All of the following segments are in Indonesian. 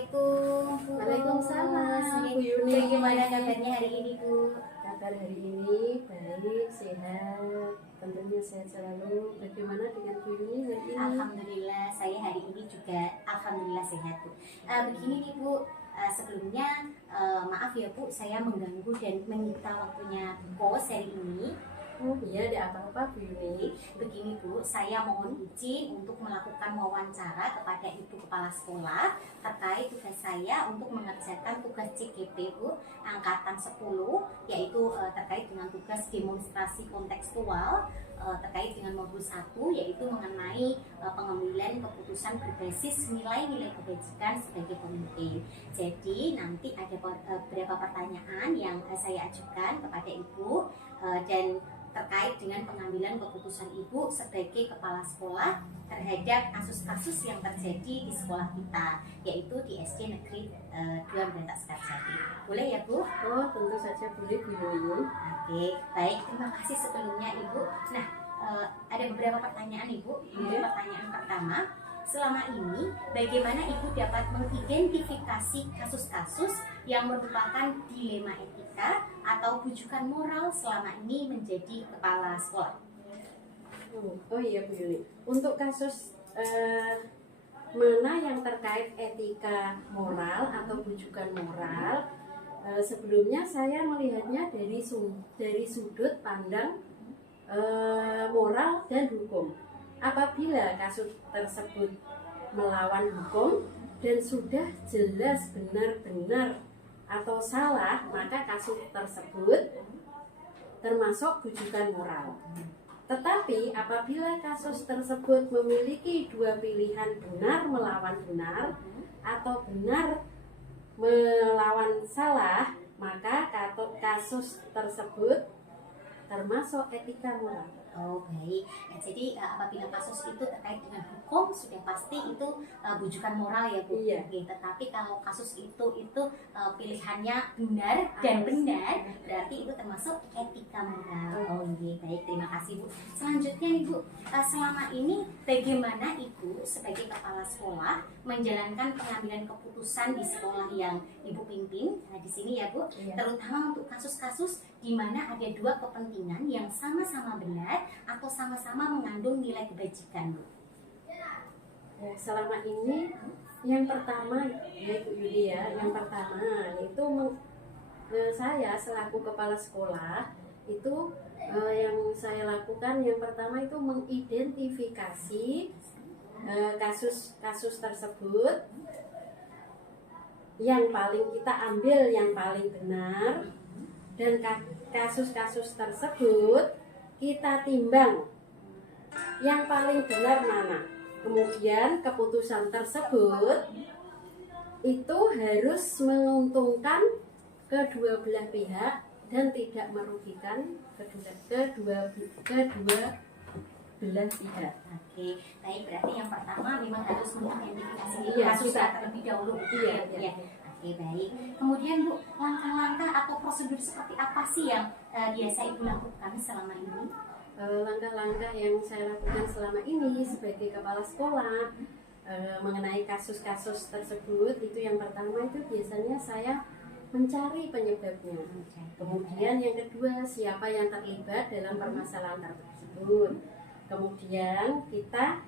Assalamualaikum Bu. Waalaikumsalam, Bu Yuni. Bagaimana kabarnya hari ini Bu? Kabar hari ini baik, sehat, tentunya sehat selalu. Bagaimana dengan Bu Yuni hari ini? Alhamdulillah saya hari ini juga alhamdulillah sehat Bu. Begini nih Bu, sebelumnya maaf ya Bu, saya mengganggu dan menyita waktunya Bu Kos hari ini. Oh iya, ada apa-apa Bu Yuni? Begini Bu, saya mohon izin untuk melakukan wawancara kepada Ibu Kepala Sekolah terkait tugas saya untuk mengerjakan tugas CGP Bu, angkatan 10, yaitu terkait dengan tugas demonstrasi kontekstual terkait dengan modul 1, yaitu mengenai pengambilan keputusan berbasis nilai-nilai kebajikan sebagai pemimpin. Jadi nanti ada beberapa pertanyaan yang saya ajukan kepada Ibu dan terkait dengan pengambilan keputusan Ibu sebagai kepala sekolah terhadap kasus-kasus yang terjadi di sekolah kita, yaitu di SD Negeri 2 Berantak Sekarsari. Boleh ya Bu? Oh tentu saja boleh Bu Yuni. Oke, baik, terima kasih sebelumnya Ibu. Nah, ada beberapa pertanyaan Ibu. Untuk pertanyaan pertama, selama ini bagaimana Ibu dapat mengidentifikasi kasus-kasus yang merupakan dilema etika atau bujukan moral selama ini menjadi kepala sekolah? Oh iya Bu Yuni. Untuk kasus mana yang terkait etika moral atau bujukan moral, sebelumnya saya melihatnya dari sudut pandang moral dan hukum. Apabila kasus tersebut melawan hukum dan sudah jelas benar-benar atau salah, maka kasus tersebut termasuk bujukan moral. Tetapi apabila kasus tersebut memiliki dua pilihan, benar melawan benar atau benar melawan salah, maka kasus tersebut termasuk etika moral. Oh baik, nah, jadi apabila kasus itu terkait dengan hukum sudah pasti itu bujukan moral ya Bu. Iya. Oke, tetapi kalau kasus itu pilihannya benar dan benar, berarti itu termasuk etika moral. Oh iya, baik, terima kasih Bu. Selanjutnya nih Bu, selama ini bagaimana Ibu sebagai kepala sekolah menjalankan pengambilan keputusan di sekolah yang Ibu pimpin? Nah di sini ya Bu, terutama untuk kasus-kasus di mana ada dua kepentingan yang sama-sama benar atau sama-sama mengandung nilai kebajikan Bu. Ya, selama ini yang pertama ya Bu Yudi ya, yang pertama yaitu saya selaku kepala sekolah itu yang saya lakukan yang pertama itu mengidentifikasi kasus-kasus tersebut, yang paling kita ambil yang paling benar, dan kasus-kasus tersebut kita timbang yang paling benar mana. Kemudian keputusan tersebut itu harus menguntungkan kedua belah pihak dan tidak merugikan kedua belah pihak. Oke, baik, berarti yang pertama memang harus mengidentifikasi kasus terlebih dahulu. Iya. Oke, baik. Kemudian Bu, langkah-langkah atau prosedur seperti apa sih yang biasa Ibu lakukan selama ini? Langkah-langkah yang saya lakukan selama ini sebagai kepala sekolah mengenai kasus-kasus tersebut, itu yang pertama itu biasanya saya mencari penyebabnya. Kemudian yang kedua, siapa yang terlibat dalam permasalahan tersebut. Kemudian kita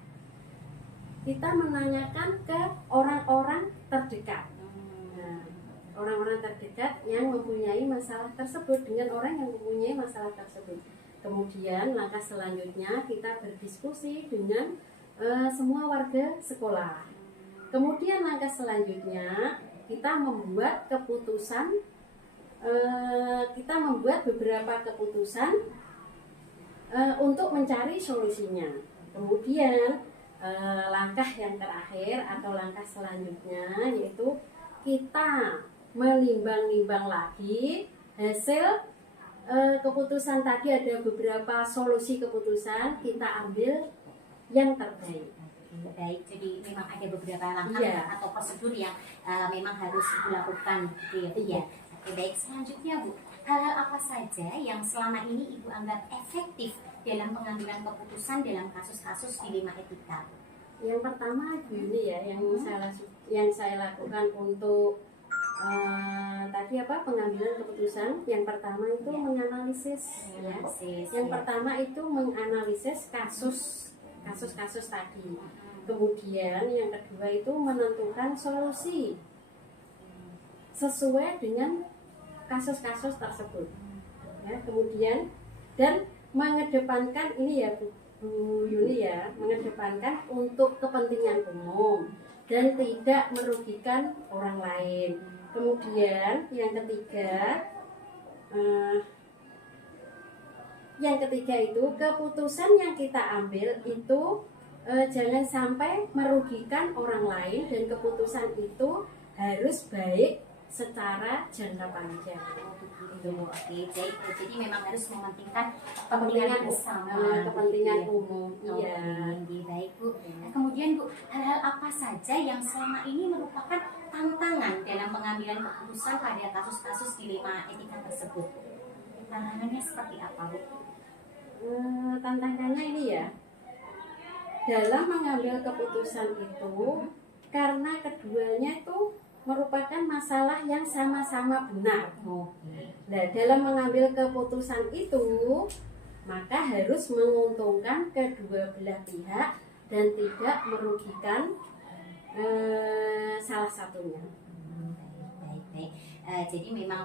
menanyakan ke orang-orang terdekat. Orang-orang terdekat yang mempunyai masalah tersebut dengan orang yang mempunyai masalah tersebut. Kemudian langkah selanjutnya kita berdiskusi dengan semua warga sekolah. Kemudian langkah selanjutnya kita membuat keputusan, kita membuat beberapa keputusan untuk mencari solusinya. Kemudian langkah yang terakhir atau langkah selanjutnya yaitu kita menimbang-nimbang lagi hasil keputusan tadi. Ada beberapa solusi keputusan, kita ambil yang terbaik. Baik, jadi memang ada beberapa langkah atau prosedur yang memang harus dilakukan gitu ya. Oke, baik, selanjutnya Bu, hal-hal apa saja yang selama ini Ibu anggap efektif dalam pengambilan keputusan dalam kasus-kasus dilema etika? Yang pertama ini ya, yang saya lakukan untuk tadi pengambilan keputusan. Yang pertama itu menganalisis ya. Yang pertama itu menganalisis kasus tadi. Kemudian yang kedua itu menentukan solusi sesuai dengan kasus-kasus tersebut. Ya, kemudian dan mengedepankan ini ya Bu Yuli ya, mengedepankan untuk kepentingan umum dan tidak merugikan orang lain. Kemudian yang ketiga itu keputusan yang kita ambil itu jangan sampai merugikan orang lain, dan keputusan itu harus baik secara jangka panjang. Oke, jadi memang harus mementingkan kepentingan bersama, kepentingan umum. Iya, baik Bu. Nah, kemudian Bu, hal-hal apa saja yang selama ini merupakan tantangan dalam pengambilan keputusan pada kasus-kasus dilema etika tersebut? Tantangannya seperti apa Bu? Tantangannya ini ya, dalam mengambil keputusan itu, karena keduanya itu merupakan masalah yang sama-sama benar. Nah, dalam mengambil keputusan itu, maka harus menguntungkan kedua belah pihak dan tidak merugikan salah satunya. Baik. Jadi memang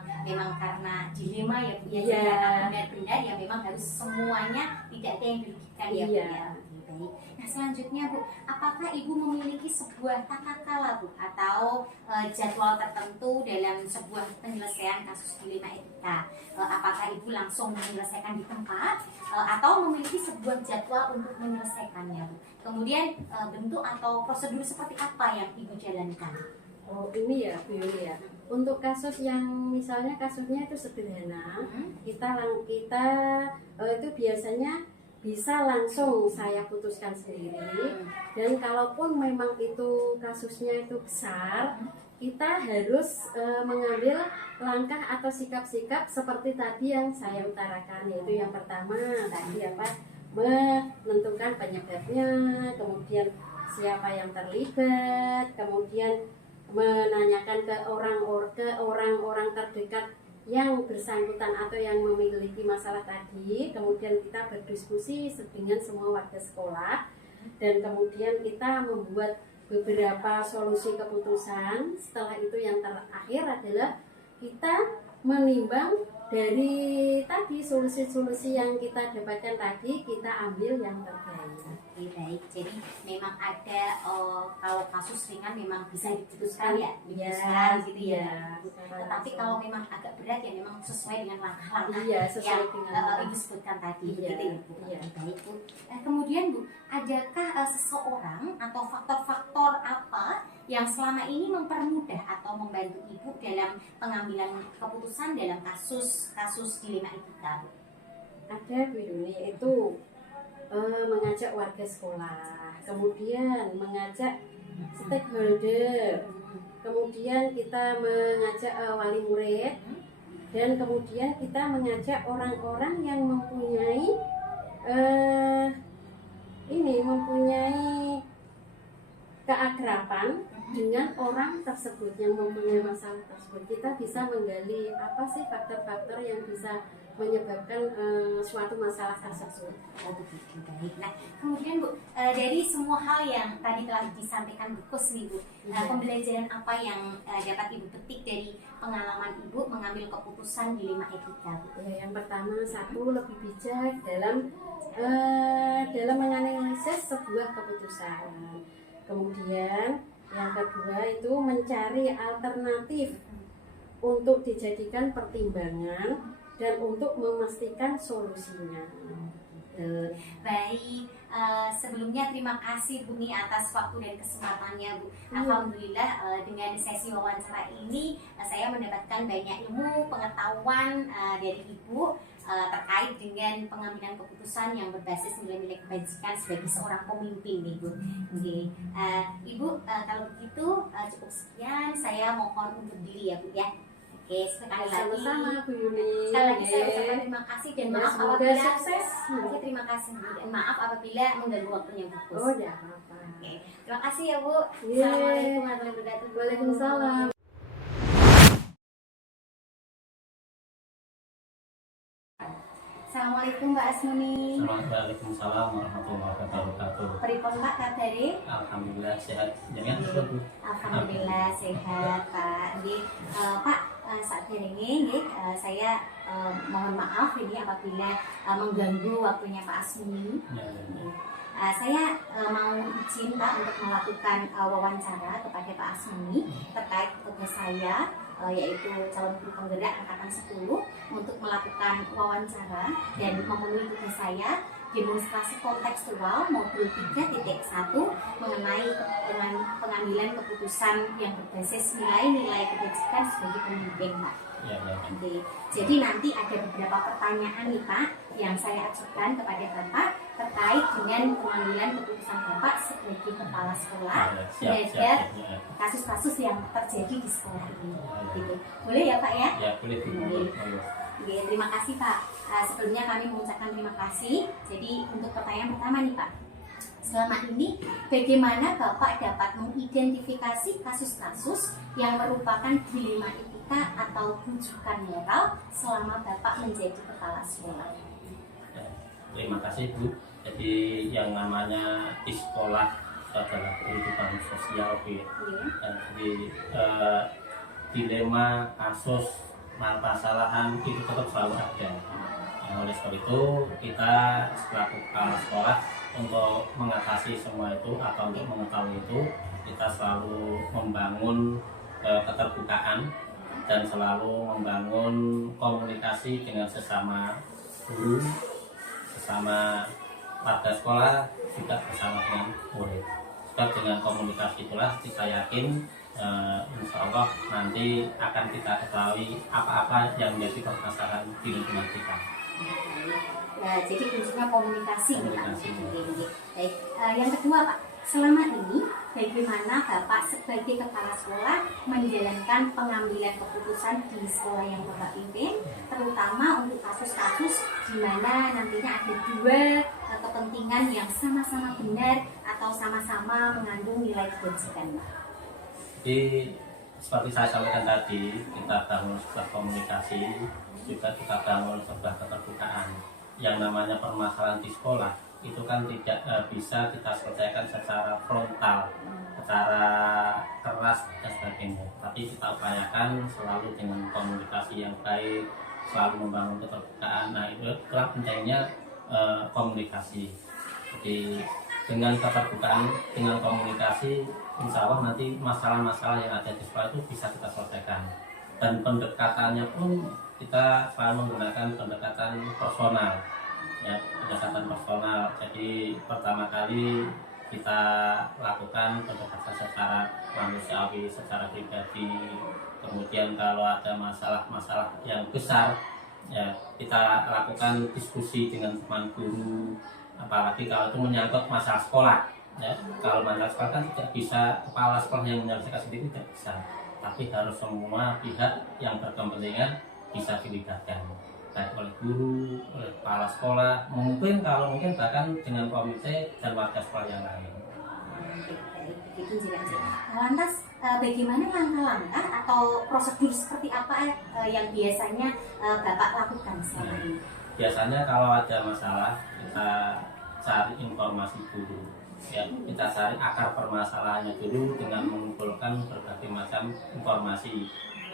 karena dilema ya Bu, Iya. Karena benar-benar ya memang harus semuanya tidak ada yang dirugikan ya Bu ya. Baik. Nah, selanjutnya Bu, apakah Ibu memiliki sebuah tata cara Bu atau jadwal tertentu dalam sebuah penyelesaian kasus dilema etika? Apakah Ibu langsung menyelesaikan di tempat atau memiliki sebuah jadwal untuk menyelesaikannya Bu? Kemudian bentuk atau prosedur seperti apa yang Ibu jalankan? Oh ini ya Bu Yuli ya, untuk kasus yang misalnya kasusnya itu sederhana, kita itu biasanya bisa langsung saya putuskan sendiri. Dan kalaupun memang itu kasusnya itu besar, kita harus mengambil langkah atau sikap-sikap seperti tadi yang saya utarakan, yaitu yang pertama tadi menentukan penyebabnya, kemudian siapa yang terlibat, kemudian menanyakan ke orang-orang terdekat yang bersangkutan atau yang memiliki masalah tadi. Kemudian kita berdiskusi dengan semua warga sekolah, dan kemudian kita membuat beberapa solusi keputusan. Setelah itu yang terakhir adalah kita menimbang dari tadi solusi-solusi yang kita dapatkan tadi, kita ambil yang terbaik. Oke, baik. Jadi memang ada kalau kasus ringan memang bisa diputuskan diputuskan gitu ya. Tetapi kalau memang agak berat ya memang sesuai dengan langkah-langkah yang Ibu sebutkan tadi. Gitu ya Bu. Baik Bu. Kemudian Bu, adakah seseorang atau faktor-faktor apa yang selama ini mempermudah atau membantu Ibu dalam pengambilan keputusan dalam kasus dilema etika Bu? Ada Bu Yuni, yaitu mengajak warga sekolah, kemudian mengajak stakeholder, kemudian kita mengajak wali murid, dan kemudian kita mengajak orang-orang yang mempunyai keakraban dengan orang tersebut yang mempunyai masalah tersebut. Kita bisa menggali apa sih faktor-faktor yang bisa menyebabkan suatu masalah tersebut. Oh begitu, baik. Nah kemudian Bu, dari semua hal yang tadi telah disampaikan Bu Kus nih Bu, pembelajaran apa yang dapat Ibu petik dari pengalaman Ibu mengambil keputusan dilema etika Bu? Ya, yang pertama, satu, lebih bijak dalam menganalisis sebuah keputusan. Kemudian yang kedua itu mencari alternatif untuk dijadikan pertimbangan dan untuk memastikan solusinya. Baik, sebelumnya terima kasih Bu Ni atas waktu dan kesempatannya Bu. Alhamdulillah dengan sesi wawancara ini saya mendapatkan banyak ilmu, pengetahuan dari Ibu terkait dengan pengambilan keputusan yang berbasis nilai-nilai kebajikan sebagai seorang pemimpin nih Bu. Oke. Ibu kalau begitu cukup sekian, saya mohon undur diri ya Bu ya. Oke, sekali lagi. Sama-sama Bu Yuni. Sekali lagi saya Oke. ucapkan terima kasih dan Ya, maaf semoga apabila sukses. Oke, terima kasih Bu. Dan maaf apabila mengganggu waktunya Bu Pus. Oh ya apa. Oke, terima kasih ya Bu. Yeay. Assalamualaikum warahmatullahi wabarakatuh. Waalaikumsalam. Assalamualaikum Mbak Asmuni. Waalaikumsalam warahmatullahi wabarakatuh. Pripun Pak kabare? Alhamdulillah sehat. Jangan Bu. Alhamdulillah sehat Pak. Nggih, Pak, sakderenge nggih saya mohon maaf ini apabila mengganggu waktunya Pak Asmuni. Ya, ya. Saya mau izin Pak untuk melakukan wawancara kepada Pak Asmuni terkait tugas saya yaitu calon guru penggerak angkatan 10 untuk melakukan wawancara dan memenuhi tugas saya demonstrasi kontekstual modul 3.1 mengenai pengambilan keputusan yang berbasis nilai-nilai kebajikan sebagai pemimpin Pak. Ya, ya. Oke. Jadi nanti ada beberapa pertanyaan nih Pak yang saya ajukan kepada Bapak terkait dengan pengambilan keputusan Bapak sebagai kepala sekolah Ya, siap, terhadap siap. Ya, kasus-kasus yang terjadi di sekolah ini. Gitu. Boleh ya Pak ya? ya boleh Bu. Monggo. Oke, terima kasih Pak. Sebelumnya kami mengucapkan terima kasih. Jadi untuk pertanyaan pertama nih Pak, selama ini bagaimana Bapak dapat mengidentifikasi kasus-kasus yang merupakan dilema etika atau rujukan moral selama Bapak menjadi kepala sekolah? Ya, terima kasih Bu. Jadi yang namanya di sekolah adalah kehidupan sosial Bu. Iya. Dan jadi dilema, kasus, permasalahan itu tetap selalu ada. Oleh sebab itu kita selaku kepala sekolah untuk mengatasi semua itu atau untuk mengetahui itu kita selalu membangun keterbukaan dan selalu membangun komunikasi dengan sesama guru, sesama warga sekolah, juga bersama dengan murid. Sebab dengan komunikasi itulah kita yakin insya Allah nanti akan kita ketahui apa-apa yang menjadi permasalahan di lingkungan kita. Nah, jadi kuncinya komunikasi, Komunikasi. Pak. Oke. Baik. Yang kedua Pak, selama ini bagaimana Bapak sebagai kepala sekolah menjalankan pengambilan keputusan di sekolah yang Bapak pimpin, terutama untuk kasus-kasus di mana nantinya ada dua kepentingan yang sama-sama benar atau sama-sama mengandung nilai kebajikan, Pak? Jadi seperti saya sampaikan tadi, kita bangun sebuah komunikasi, juga kita bangun sebuah keterbukaan. Yang namanya permasalahan di sekolah itu kan tidak bisa kita selesaikan secara frontal, secara keras dan sebagainya. Tapi kita upayakan selalu dengan komunikasi yang baik, selalu membangun keterbukaan. Nah itulah pentingnya komunikasi. Jadi dengan keterbukaan, dengan komunikasi, insya Allah nanti masalah-masalah yang ada di sekolah itu bisa kita selesaikan. Dan pendekatannya pun kita selalu menggunakan pendekatan personal, ya, pendekatan personal. Jadi pertama kali kita lakukan pendekatan secara manusiawi, secara pribadi. Kemudian kalau ada masalah-masalah yang besar, ya kita lakukan diskusi dengan teman guru. Apalagi kalau itu menyangkut masalah sekolah, ya. Kalau masalah sekolah kan tidak bisa kepala sekolah yang menyelesaikan sendiri, tidak bisa. Tapi harus semua pihak yang berkepentingan bisa dilibatkan, baik oleh guru, oleh kepala sekolah, mungkin kalau mungkin bahkan dengan komite dan warga sekolah yang lain. Begitu jelas. Lantas bagaimana langkah-langkah atau prosedur seperti apa yang biasanya Bapak lakukan selama ini? Biasanya kalau ada masalah kita cari informasi dulu, ya, kita cari akar permasalahannya dulu dengan mengumpulkan berbagai macam informasi.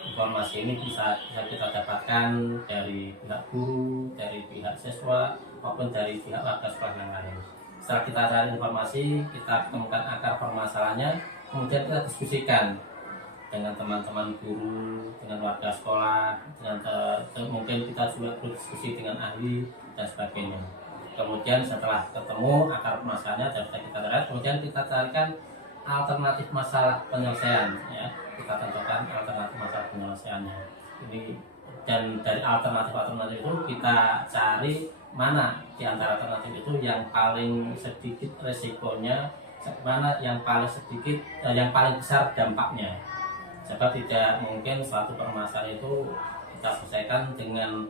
Informasi ini bisa kita dapatkan dari pihak guru, dari pihak siswa, maupun dari pihak warga sekolah yang lain. Setelah kita cari informasi, kita temukan akar permasalahannya, kemudian kita diskusikan dengan teman-teman guru, dengan warga sekolah, dengan mungkin kita juga berdiskusi dengan ahli dan sebagainya. Kemudian setelah ketemu akar permasalahannya dan kita cari, kemudian kita carikan alternatif masalah penyelesaian, ya. Kita tentukan alternatif masalah penyelesaiannya. Ini dan dari alternatif itu kita cari mana di antara alternatif itu yang paling sedikit resikonya, mana yang paling sedikit, yang paling besar dampaknya. sebab tidak mungkin suatu permasalahan itu kita selesaikan dengan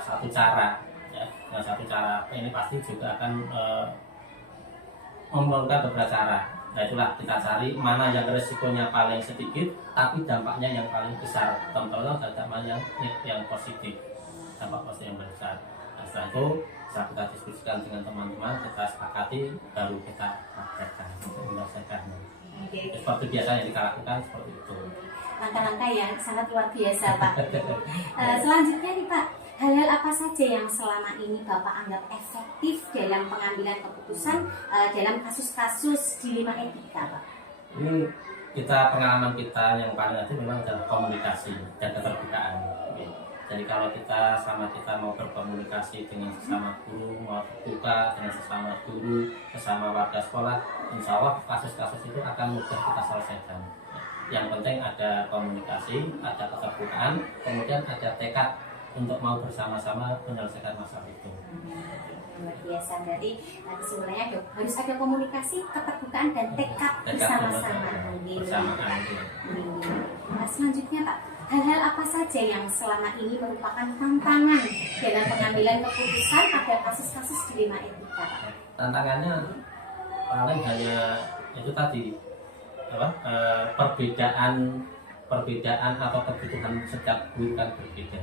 satu cara, ya. Dengan satu cara ini pasti juga akan memerlukan beberapa cara. Nah itulah kita cari mana yang resikonya paling sedikit tapi dampaknya yang paling besar, tentunya dampaknya yang positif, dampak positif yang besar. Nah, setelah itu setelah kita diskusikan dengan teman-teman, kita sepakati, baru kita praktekkan untuk menyelesaikannya. Seperti biasa yang kita lakukan seperti itu. Langkah-langkah yang sangat luar biasa, Pak. Selanjutnya nih Pak, hal-hal apa saja yang selama ini Bapak anggap efektif dalam pengambilan keputusan dalam kasus-kasus dilema etika, Pak? Ini pengalaman kita yang paling penting memang adalah komunikasi dan keterbukaan. Jadi kalau selama kita mau berkomunikasi dengan sesama guru, mau terbuka dengan sesama guru, sesama warga sekolah, insya Allah kasus-kasus itu akan mudah kita selesaikan. Yang penting ada komunikasi, ada keterbukaan, kemudian ada tekad untuk mau bersama-sama menyelesaikan masalah itu. Luar biasa, berarti kesimpulannya harus ada komunikasi, keterbukaan dan tekad bersama-sama. Nah, selanjutnya Pak, hal-hal apa saja yang selama ini merupakan tantangan dalam pengambilan keputusan pada kasus-kasus dilema etika, Pak? Tantangannya paling hanya itu tadi, perbedaan atau kebutuhan setiap guru kan berbeda.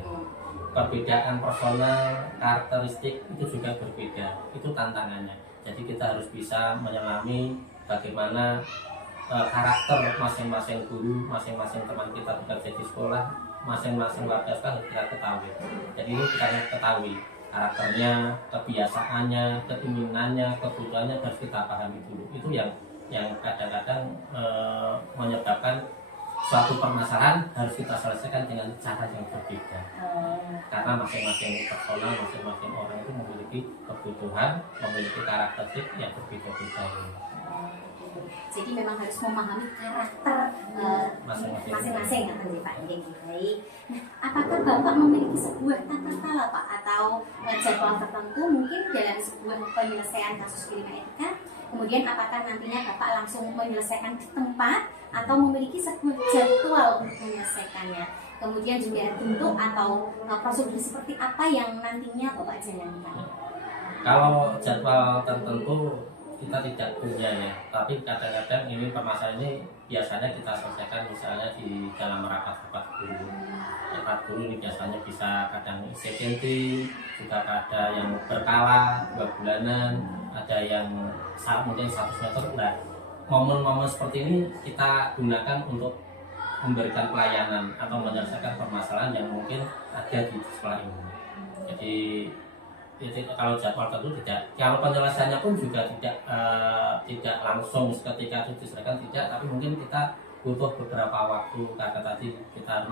Perbedaan personal, karakteristik itu juga berbeda. Itu tantangannya. Jadi kita harus bisa menyelami bagaimana karakter masing-masing guru, masing-masing teman kita bekerja di sekolah, masing-masing warga sekolah kita ketahui. Jadi ini kita ketahui karakternya, kebiasaannya, keinginannya, kebutuhannya harus kita pahami dulu. Itu yang kadang-kadang menyebabkan suatu permasalahan harus kita selesaikan dengan cara yang berbeda. Karena masing-masing personal, masing-masing orang itu memiliki kebutuhan, memiliki karakteristik yang berbeda-beda. Jadi memang harus memahami karakter masing-masing ya Pak. Baik. Nah, apakah Bapak memiliki sebuah tata cara Pak atau jadwal tertentu mungkin dalam sebuah penyelesaian kasus dilema etika? Kemudian apakah nantinya Bapak langsung menyelesaikan di tempat atau memiliki sebuah jadwal untuk menyelesaikannya? Kemudian juga bentuk atau prosedur seperti apa yang nantinya Bapak jalankan? Kalau jadwal tertentu kita tidak punya ya, tapi kadang-kadang ini permasalahan ini biasanya kita selesaikan misalnya di dalam rapat-rapat guru. Rapat guru ini biasanya bisa kadang sesienti, juga ada yang berkala 2 bulanan, ada yang mungkin 1 semester. Nah, momen-momen seperti ini kita gunakan untuk memberikan pelayanan atau menyelesaikan permasalahan yang mungkin ada di sekolah ini. Jadi kalau jadwal tentu tidak, kalau penyelesaiannya pun juga tidak langsung seketika itu diselesaikan, tidak, tapi mungkin kita butuh beberapa waktu karena tadi kita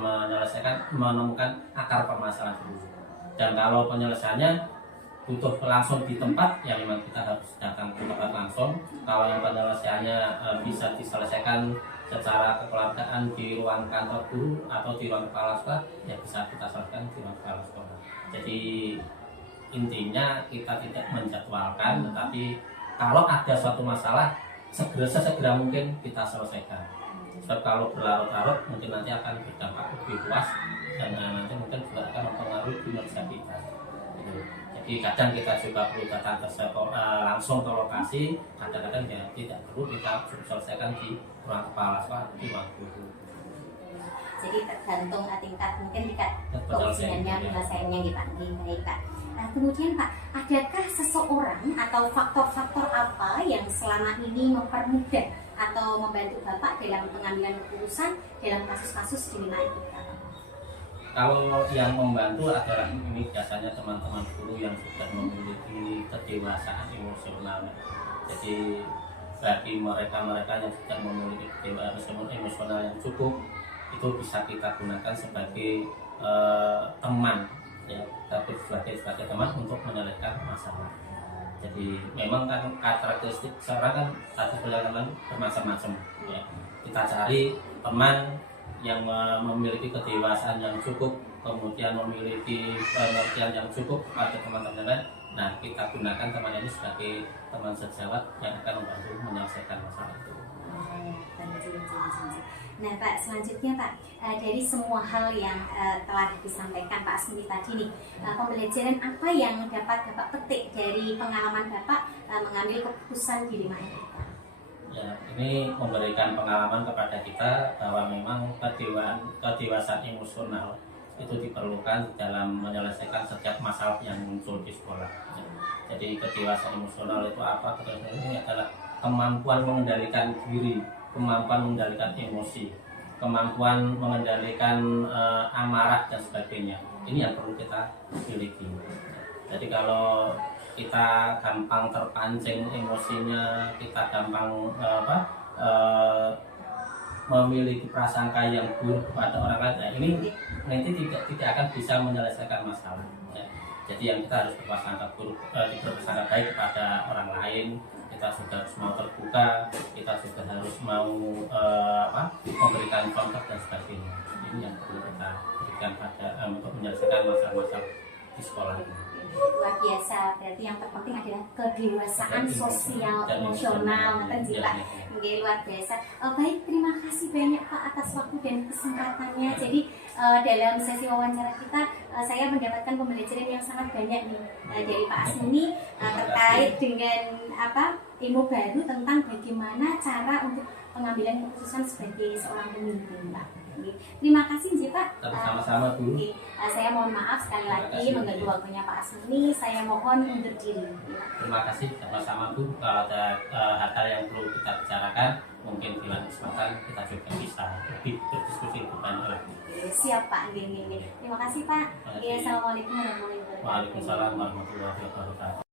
menemukan akar permasalahan dulu. Dan kalau penyelesaiannya butuh langsung di tempat, ya memang kita harus datang ke tempat langsung. Kalau yang penyelesaiannya bisa diselesaikan secara kekeluargaan di ruang kantor guru atau di ruang kepala sekolah, ya bisa kita selesaikan di ruang kepala sekolah. Jadi intinya kita tidak menjadwalkan, tetapi kalau ada suatu masalah segera mungkin kita selesaikan. Sebab kalau berlarut-larut mungkin nanti akan berdampak lebih luas dan nanti mungkin juga akan mempengaruhi kinerja kita. Jadi kadang kita juga perlu datang langsung ke lokasi, kadang-kadang ya tidak perlu kita selesaikan di ruang kepala sekolah, di ruang guru. Jadi tergantung tingkat mungkin tingkat keujiannya, penyelesaiannya gitu Pak. Baik Pak. Nah, kemudian Pak, adakah seseorang atau faktor-faktor apa yang selama ini mempermudah atau membantu Bapak dalam pengambilan keputusan dalam kasus-kasus dilema etika? Kalau yang membantu adalah ini biasanya teman-teman guru yang sudah memiliki kedewasaan emosional. Jadi bagi mereka-mereka yang sudah memiliki kedewasaan emosional yang cukup, itu bisa kita gunakan sebagai teman, ya, tapi sebagai teman untuk menyelesaikan masalah. Jadi memang kan karakteristik seorang kan tadi teman bermacam-macam, ya. Kita cari teman yang memiliki kedewasaan yang cukup, kemudian memiliki pengertian yang cukup pada teman-teman lain. Nah, kita gunakan teman ini sebagai teman sejawat yang akan membantu menyelesaikan masalah itu. Nah Pak, selanjutnya Pak, dari semua hal yang telah disampaikan Pak Asmuni tadi nih, pembelajaran apa yang dapat Bapak petik dari pengalaman Bapak mengambil keputusan di 5R? Ya, ini memberikan pengalaman kepada kita bahwa memang kedewasaan emosional itu diperlukan dalam menyelesaikan setiap masalah yang muncul di sekolah. Jadi kedewasaan emosional itu apa? Kedewasaan ini adalah kemampuan mengendalikan diri, kemampuan mengendalikan emosi, kemampuan mengendalikan amarah dan sebagainya. Ini yang perlu kita miliki. Jadi kalau kita gampang terpancing emosinya, kita gampang memiliki prasangka yang buruk pada orang lain, nah ini nanti tidak akan bisa menyelesaikan masalah. Ya. Jadi yang kita harus berprasangka baik kepada orang lain, kita sudah harus mau terbuka, kita sudah harus mau memberikan contoh dan sebagainya. Ini yang perlu kita berikan untuk menyelesaikan masalah-masalah di sekolah ini. Luar biasa, berarti yang terpenting adalah kedewasaan sosial emosional kan Pak. Oke, luar biasa. Baik, terima kasih banyak Pak atas waktu dan kesempatannya. Jadi dalam sesi wawancara kita saya mendapatkan pembelajaran yang sangat banyak nih dari Pak Asmuni terkait dengan ilmu baru tentang bagaimana cara untuk pengambilan keputusan sebagai seorang pemimpin Pak. Terima kasih Nji Pak. Sama-sama Bu. Saya mohon maaf sekali lagi mengganggu waktunya Pak Asmuni. Saya mohon undur diri. Terima kasih sama-sama Bu. Kalau ada hal yang perlu kita bicarakan, mungkin di lain kesempatan kita juga bisa lebih berdiskusi lebih banyak lagi. Siap Pak. Terima kasih Pak. Assalamualaikum warahmatullahi wabarakatuh. Waalaikumsalam warahmatullahi wabarakatuh.